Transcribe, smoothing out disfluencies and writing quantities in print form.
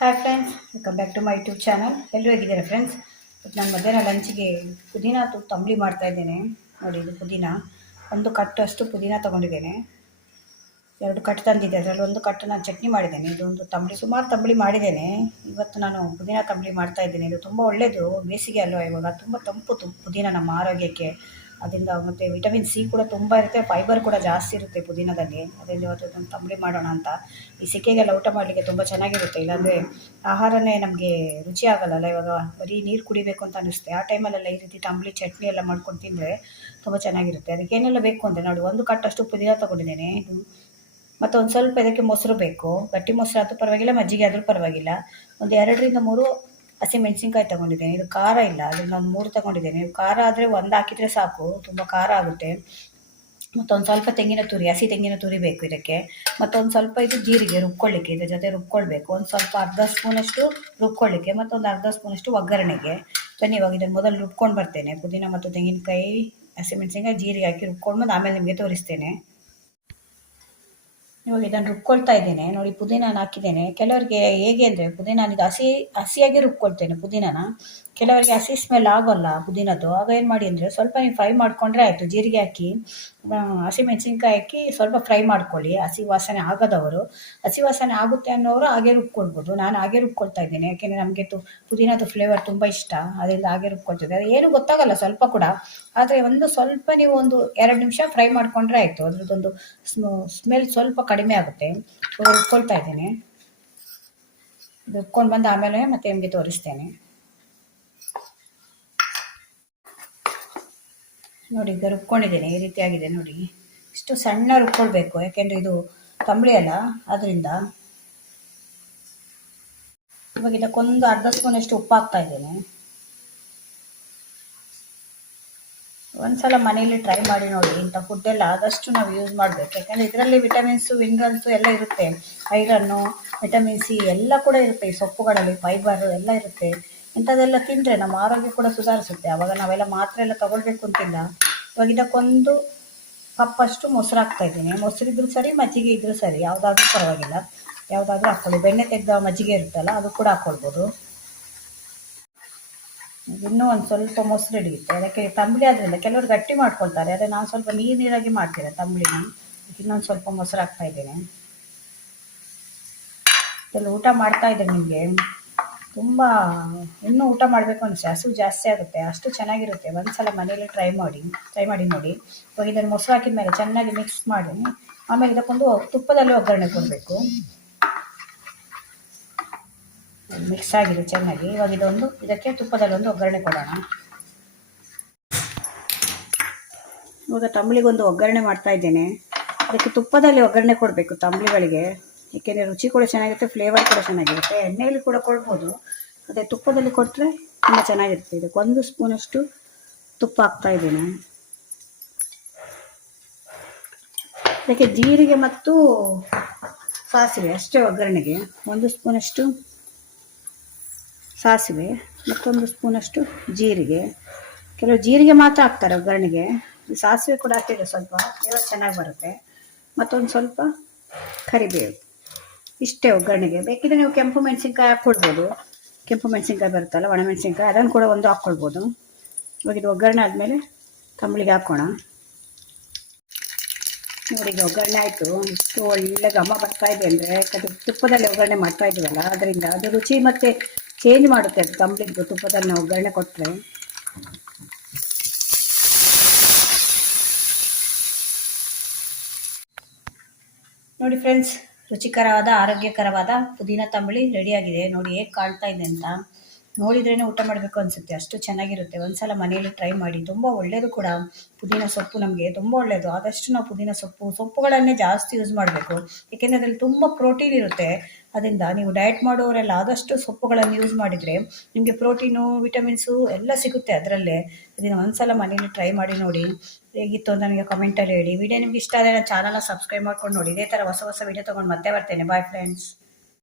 Hi friends, welcome back to my YouTube channel. ಎಲ್ಲರೂ ಹೇಗಿದ್ದಾರೆ friends? ನಾನು ಮಧ್ಯಾಹ್ನ ಲಂಚಿಗೆ ಪುದೀನ ತಂಬಳಿ ಮಾಡ್ತಾಯಿದ್ದೇನೆ. ನೋಡಿ, ಇದು ಪುದೀನ ಒಂದು ಕಟ್ಟು ಅಷ್ಟು ಪುದೀನ ತೊಗೊಂಡಿದ್ದೇನೆ. 2 ಕಟ್ಟು ತಂದಿದ್ದೆ, ಅದರಲ್ಲಿ ಒಂದು ಕಟ್ಟು ನಾನು ಚಟ್ನಿ ಮಾಡಿದ್ದೇನೆ. ಇದೊಂದು ತಂಬಳಿ, ಸುಮಾರು ತಂಬಳಿ ಮಾಡಿದ್ದೇನೆ. ಇವತ್ತು ನಾನು ಪುದೀನ ತಂಬಳಿ ಮಾಡ್ತಾಯಿದ್ದೇನೆ. ಇದು ತುಂಬ ಒಳ್ಳೆಯದು, ಬೇಸಿಗೆ ಅಲ್ವಾ ಇವಾಗ, ತುಂಬ ತಂಪು ಪುದೀನ ನಮ್ಮ ಆರೋಗ್ಯಕ್ಕೆ. ಅದರಿಂದ ಮತ್ತು ವಿಟಮಿನ್ ಸಿ ಕೂಡ ತುಂಬ ಇರುತ್ತೆ, ಫೈಬರ್ ಕೂಡ ಜಾಸ್ತಿ ಇರುತ್ತೆ ಪುದೀನದಲ್ಲಿ. ಅದರಿಂದ ಇವತ್ತು ಅದನ್ನು ತಂಬಳಿ ಮಾಡೋಣ ಅಂತ. ಈ ಸೆಕೆಗೆಲ್ಲ ಊಟ ಮಾಡಲಿಕ್ಕೆ ತುಂಬ ಚೆನ್ನಾಗಿರುತ್ತೆ. ಇಲ್ಲಾಂದರೆ ಆಹಾರನೇ ನಮಗೆ ರುಚಿ ಆಗಲ್ಲ. ಇವಾಗ ಬರೀ ನೀರು ಕುಡಿಬೇಕು ಅಂತ ಅನ್ನಿಸುತ್ತೆ. ಆ ಟೈಮಲ್ಲೆಲ್ಲ ಈ ರೀತಿ ತಂಬಳಿ ಚಟ್ನಿ ಎಲ್ಲ ಮಾಡ್ಕೊಂಡು ತಿಂದರೆ ತುಂಬ ಚೆನ್ನಾಗಿರುತ್ತೆ. ಅದಕ್ಕೇನೆಲ್ಲ ಬೇಕು ಅಂದರೆ ನೋಡಿ, 1 ಕಟ್ಟಷ್ಟು ಪುದೀನ ತೊಗೊಂಡಿದ್ದೇನೆ. ಇದು ಮತ್ತು ಒಂದು ಸ್ವಲ್ಪ ಇದಕ್ಕೆ ಮೊಸರು ಬೇಕು. ಗಟ್ಟಿ ಮೊಸರು ಆದರೂ ಪರವಾಗಿಲ್ಲ, ಮಜ್ಜಿಗೆ ಆದರೂ ಪರವಾಗಿಲ್ಲ. ಒಂದು 2ರಿಂದ 3 ಹಸಿಮೆಣಸಿನ್ಕಾಯಿ ತೊಗೊಂಡಿದ್ದೇನೆ. ಇದು ಖಾರ ಇಲ್ಲ, ಅದನ್ನು ನಾನು 3 ತೊಗೊಂಡಿದ್ದೇನೆ. ಖಾರ ಆದರೆ 1 ಹಾಕಿದರೆ ಸಾಕು, ತುಂಬ ಖಾರ ಆಗುತ್ತೆ. ಮತ್ತೊಂದು ಸ್ವಲ್ಪ ತೆಂಗಿನ ತುರಿ, ಹಸಿ ತೆಂಗಿನ ತುರಿ ಬೇಕು ಇದಕ್ಕೆ. ಮತ್ತೊಂದು ಸ್ವಲ್ಪ ಇದು ಜೀರಿಗೆ ರುಬ್ಕೊಳ್ಳಿಕ್ಕೆ, ಇದ್ರ ಜೊತೆ ರುಬ್ಕೊಳ್ಬೇಕು. ಒಂದು ಸ್ವಲ್ಪ ಅರ್ಧ ಸ್ಪೂನಷ್ಟು ರುಬ್ಕೊಳ್ಳಿಕ್ಕೆ, ಮತ್ತೊಂದು ಅರ್ಧ ಸ್ಪೂನಷ್ಟು ಒಗ್ಗರಣೆಗೆ. ಬನ್ನಿ ಇವಾಗ ಇದನ್ನು ಮೊದಲು ರುಬ್ಕೊಂಡು ಬರ್ತೇನೆ. ಪುದೀನ ಮತ್ತು ತೆಂಗಿನಕಾಯಿ, ಹಸಿಮೆಣಸಿನ್ಕಾಯಿ, ಜೀರಿಗೆ ಹಾಕಿ ರುಬ್ಕೊಂಡು ಬಂದು ಆಮೇಲೆ ನಿಮಗೆ ತೋರಿಸ್ತೇನೆ. ಇವಾಗ ಇದನ್ನು ರುಬ್ಕೊಳ್ತಾ ಇದ್ದೇನೆ. ನೋಡಿ, ಪುದೀನ ಹಾಕಿದ್ದೇನೆ. ಕೆಲವರಿಗೆ ಹೇಗೆ ಅಂದರೆ ಪುದೀನ ಇದು ಹಸಿಯಾಗಿ ರುಬ್ಕೊಳ್ತೇನೆ ಪುದೀನನ. ಕೆಲವರಿಗೆ ಹಸಿ ಸ್ಮೆಲ್ ಆಗೋಲ್ಲ ಪುದೀನದ್ದು. ಆಗ ಏನು ಮಾಡಿ ಅಂದರೆ ಸ್ವಲ್ಪ ನೀವು ಫ್ರೈ ಮಾಡಿಕೊಂಡ್ರೆ ಆಯಿತು. ಜೀರಿಗೆ ಹಾಕಿ, ಹಸಿಮೆಣಸಿನ್ಕಾಯಿ ಹಾಕಿ ಸ್ವಲ್ಪ ಫ್ರೈ ಮಾಡ್ಕೊಳ್ಳಿ. ಹಸಿ ವಾಸನೆ ಆಗದವರು, ಹಸಿ ವಾಸನೆ ಆಗುತ್ತೆ ಅನ್ನೋರು ಹಾಗೆ ರುಬ್ಕೊಳ್ಬೋದು. ನಾನು ಹಾಗೆ ರುಬ್ಕೊಳ್ತಾ ಇದ್ದೇನೆ, ಯಾಕೆಂದರೆ ನಮಗೆ ಪುದೀನದ್ದು ಫ್ಲೇವರ್ ತುಂಬ ಇಷ್ಟ. ಅದರಿಂದ ಹಾಗೆ ರುಬ್ಕೊಳ್ತಿದ್ದೆ. ಅದು ಏನು ಗೊತ್ತಾಗಲ್ಲ ಸ್ವಲ್ಪ ಕೂಡ. ಆದರೆ ಒಂದು ಸ್ವಲ್ಪ ನೀವು ಒಂದು 2 ನಿಮಿಷ ಫ್ರೈ ಮಾಡಿಕೊಂಡ್ರೆ ಆಯಿತು. ಅದ್ರದ್ದೊಂದು ಸ್ಮೆಲ್ ಸ್ವಲ್ಪ ಕಡಿಮೆ ಆಗುತ್ತೆ. ರುಬ್ಕೊಳ್ತಾ ಇದ್ದೇನೆ. ರುಬ್ಕೊಂಡು ಬಂದು ಆಮೇಲೆ ಮತ್ತೆ ನಿಮಗೆ ತೋರಿಸ್ತೇನೆ. ನೋಡಿ, ಈಗ ರುಬ್ಕೊಂಡಿದ್ದೇನೆ. ಈ ರೀತಿ ಆಗಿದೆ ನೋಡಿ. ಇಷ್ಟು ಸಣ್ಣ ರುಬ್ಕೊಳ್ಬೇಕು, ಯಾಕೆಂದರೆ ಇದು ತಂಬಳಿ ಅಲ್ಲ, ಅದರಿಂದ. ಇವಾಗ ಇದಕ್ಕೊಂದು ಅರ್ಧ ಸ್ಪೂನಷ್ಟು ಉಪ್ಪು ಹಾಕ್ತಾ ಇದ್ದೇನೆ. ಒಂದ್ಸಲ ಮನೆಯಲ್ಲಿ ಟ್ರೈ ಮಾಡಿ ನೋಡಿ. ಇಂಥ ಫುಡ್ಡೆಲ್ಲ ಆದಷ್ಟು ನಾವು ಯೂಸ್ ಮಾಡಬೇಕು, ಯಾಕಂದರೆ ಇದರಲ್ಲಿ ವಿಟಮಿನ್ಸು, ಮಿನರಲ್ಸು ಎಲ್ಲ ಇರುತ್ತೆ. ಐರನ್ನು, ವಿಟಮಿನ್ ಸಿ ಎಲ್ಲ ಕೂಡ ಇರುತ್ತೆ ಈ ಸೊಪ್ಪುಗಳಲ್ಲಿ. ಫೈಬರು ಎಲ್ಲ ಇರುತ್ತೆ. ಇಂಥದ್ದೆಲ್ಲ ತಿಂದರೆ ನಮ್ಮ ಆರೋಗ್ಯ ಕೂಡ ಸುಧಾರಿಸುತ್ತೆ. ಆವಾಗ ನಾವೆಲ್ಲ ಮಾತ್ರೆ ಎಲ್ಲ ತೊಗೊಳ್ಬೇಕು ಅಂತಿಲ್ಲ. ಇವಾಗ ಇದಕ್ಕೊಂದು ಕಪ್ಪಷ್ಟು ಮೊಸರು ಹಾಕ್ತಾ ಇದ್ದೀನಿ. ಮೊಸರು ಇದ್ರೂ ಸರಿ, ಮಜ್ಜಿಗೆ ಇದ್ರೂ ಸರಿ, ಯಾವುದಾದ್ರೂ ಪರವಾಗಿಲ್ಲ, ಯಾವುದಾದ್ರೂ ಹಾಕ್ಕೊಳ್ಳಿ. ಬೆಣ್ಣೆ ತೆಗೆದ ಮಜ್ಜಿಗೆ ಇರುತ್ತಲ್ಲ, ಅದು ಕೂಡ ಹಾಕ್ಕೊಳ್ಬೋದು. ಇನ್ನೂ ಒಂದು ಸ್ವಲ್ಪ ಮೊಸರು ಹಿಡಿಯುತ್ತೆ ಅದಕ್ಕೆ. ತಂಬಳಿ ಆದ್ದರಿಂದ ಕೆಲವರು ಗಟ್ಟಿ ಮಾಡ್ಕೊಳ್ತಾರೆ, ಆದರೆ ನಾನು ಸ್ವಲ್ಪ ನೀರಾಗಿ ಮಾಡ್ತೇನೆ ತಂಬಳಿನ. ಇನ್ನೊಂದು ಸ್ವಲ್ಪ ಮೊಸರು ಹಾಕ್ತಾ ಇದ್ದೇನೆ. ಇದೆಲ್ಲ ಊಟ ಮಾಡ್ತಾ ಇದ್ದೇನೆ. ನಿಮಗೆ ತುಂಬ ಇನ್ನೂ ಊಟ ಮಾಡಬೇಕು ಅನಿಸುತ್ತೆ, ಹಸು ಜಾಸ್ತಿ ಆಗುತ್ತೆ, ಅಷ್ಟು ಚೆನ್ನಾಗಿರುತ್ತೆ. ಒಂದ್ಸಲ ಮನೆಯಲ್ಲಿ ಟ್ರೈ ಮಾಡಿ ನೋಡಿ. ಇವಾಗ ಇದನ್ನು ಮೊಸರು ಹಾಕಿದ ಮೇಲೆ ಚೆನ್ನಾಗಿ ಮಿಕ್ಸ್ ಮಾಡಿ ಆಮೇಲೆ ಇದಕ್ಕೊಂದು ತುಪ್ಪದಲ್ಲಿ ಒಗ್ಗರಣೆ ಕೊಡಬೇಕು. ಮಿಕ್ಸ್ ಆಗಿದೆ ಚೆನ್ನಾಗಿ. ಇವಾಗ ಇದಕ್ಕೆ ತುಪ್ಪದಲ್ಲಿ ಒಂದು ಒಗ್ಗರಣೆ ಕೊಡೋಣ. ಇವಾಗ ತಂಬಳಿಗೊಂದು ಒಗ್ಗರಣೆ ಮಾಡ್ತಾ ಇದ್ದೇನೆ. ಅದಕ್ಕೆ ತುಪ್ಪದಲ್ಲಿ ಒಗ್ಗರಣೆ ಕೊಡಬೇಕು ತಂಬಳಿಗಳಿಗೆ, ಏಕೆಂದರೆ ರುಚಿ ಕೂಡ ಚೆನ್ನಾಗಿರುತ್ತೆ, ಫ್ಲೇವರ್ ಕೂಡ ಚೆನ್ನಾಗಿರುತ್ತೆ. ಎಣ್ಣೆಯಲ್ಲಿ ಕೂಡ ಕೊಡ್ಬೋದು, ಅದೇ ತುಪ್ಪದಲ್ಲಿ ಕೊಟ್ಟರೆ ತುಂಬ ಚೆನ್ನಾಗಿರುತ್ತೆ. ಇದಕ್ಕೆ 1 ಸ್ಪೂನಷ್ಟು ತುಪ್ಪ ಹಾಕ್ತಾ ಇದ್ದೇನೆ. ಅದಕ್ಕೆ ಜೀರಿಗೆ ಮತ್ತು ಸಾಸಿವೆ ಅಷ್ಟೇ ಒಗ್ಗರಣೆಗೆ. 1 ಸ್ಪೂನಷ್ಟು ಸಾಸಿವೆ, ಮತ್ತೊಂದು ಸ್ಪೂನಷ್ಟು ಜೀರಿಗೆ. ಕೆಲವು ಜೀರಿಗೆ ಮಾತ್ರ ಹಾಕ್ತಾರೆ ಒಗ್ಗರಣೆಗೆ, ಸಾಸಿವೆ ಕೂಡ ಹಾಕಿದ್ರೆ ಸ್ವಲ್ಪ ಫ್ಲೇವರ್ ಚೆನ್ನಾಗಿ ಬರುತ್ತೆ. ಮತ್ತೊಂದು ಸ್ವಲ್ಪ ಕರಿಬೇವು. ಇಷ್ಟೇ ಒಗ್ಗರಣೆಗೆ. ಬೇಕಿದ್ರೆ ನೀವು ಕೆಂಪು ಮೆಣಸಿನ್ಕಾಯಿ ಹಾಕ್ಕೊಳ್ಬೋದು. ಕೆಂಪು ಮೆಣಸಿನ್ಕಾಯಿ ಬರುತ್ತಲ್ಲ, ಒಣಮೆಣಸಿನ್ಕಾಯಿ, ಅದನ್ನು ಕೂಡ ಒಂದು ಹಾಕ್ಕೊಳ್ಬೋದು. ಇವಾಗ ಇದು ಒಗ್ಗರಣೆ ಆದಮೇಲೆ ತಂಬಳಿಗೆ ಹಾಕೋಣ. ನೋಡಿ, ಈಗ ಒಗ್ಗರಣೆ ಆಯಿತು. ಇಷ್ಟು ಒಳ್ಳೆ ಘಮ ಬರ್ತಾ ಇದೆ ಅಂದರೆ ಅದು ತುಪ್ಪದಲ್ಲಿ ಒಗ್ಗರಣೆ ಮಾಡ್ತಾ ಇದ್ದೀವಲ್ಲ, ಅದರಿಂದ ಅದು ರುಚಿ ಮತ್ತೆ ಚೇಂಜ್ ಮಾಡುತ್ತೆ. ಅದು ತಂಬಳಿದ್ದು ತುಪ್ಪದಲ್ಲಿ ನಾವು ಒಗ್ಗರಣೆ ಕೊಟ್ಟರೆ. ನೋಡಿ ಫ್ರೆಂಡ್ಸ್, ರುಚಿಕರವಾದ ಆರೋಗ್ಯಕರವಾದ ಪುದೀನ ತಂಬಳಿ ರೆಡಿಯಾಗಿದೆ. ನೋಡಿ ಹೇಗೆ ಕಾಣ್ತಾ ಇದೆ ಅಂತ. ನೋಡಿದ್ರೇ ಊಟ ಮಾಡಬೇಕು ಅನಿಸುತ್ತೆ, ಅಷ್ಟು ಚೆನ್ನಾಗಿರುತ್ತೆ. ಒಂದ್ಸಲ ಮನೆಯಲ್ಲಿ ಟ್ರೈ ಮಾಡಿ. ತುಂಬ ಒಳ್ಳೆಯದು ಕೂಡ ಪುದೀನ ಸೊಪ್ಪು, ನಮಗೆ ತುಂಬ ಒಳ್ಳೆಯದು. ಆದಷ್ಟು ನಾವು ಪುದೀನ ಸೊಪ್ಪುಗಳನ್ನೇ ಜಾಸ್ತಿ ಯೂಸ್ ಮಾಡಬೇಕು, ಏಕೆಂದರೆ ಅದರಲ್ಲಿ ತುಂಬ ಪ್ರೋಟೀನ್ ಇರುತ್ತೆ. ಅದರಿಂದ ನೀವು ಡಯಟ್ ಮಾಡೋರೆಲ್ಲ ಆದಷ್ಟು ಸೊಪ್ಪುಗಳನ್ನು ಯೂಸ್ ಮಾಡಿದರೆ ನಿಮಗೆ ಪ್ರೋಟೀನು, ವಿಟಮಿನ್ಸು ಎಲ್ಲ ಸಿಗುತ್ತೆ ಅದರಲ್ಲೇ. ಅದನ್ನು ಒಂದ್ಸಲ ಮನೆಯಲ್ಲಿ ಟ್ರೈ ಮಾಡಿ ನೋಡಿ. ಹೇಗಿತ್ತು ಅಂತ ನನಗೆ ಕಮೆಂಟಲ್ಲಿ ಹೇಳಿ. ವಿಡಿಯೋ ನಿಮ್ಗೆ ಇಷ್ಟ ಆದರೆ ನನ್ನ ಚಾನಲ್ನ ಸಬ್ಸ್ಕ್ರೈಬ್ ಮಾಡ್ಕೊಂಡು ನೋಡಿ. ಇದೇ ಥರ ಹೊಸ ವಿಡಿಯೋ ತೊಗೊಂಡು ಮತ್ತೆ ಬರ್ತೇನೆ. Bye friends.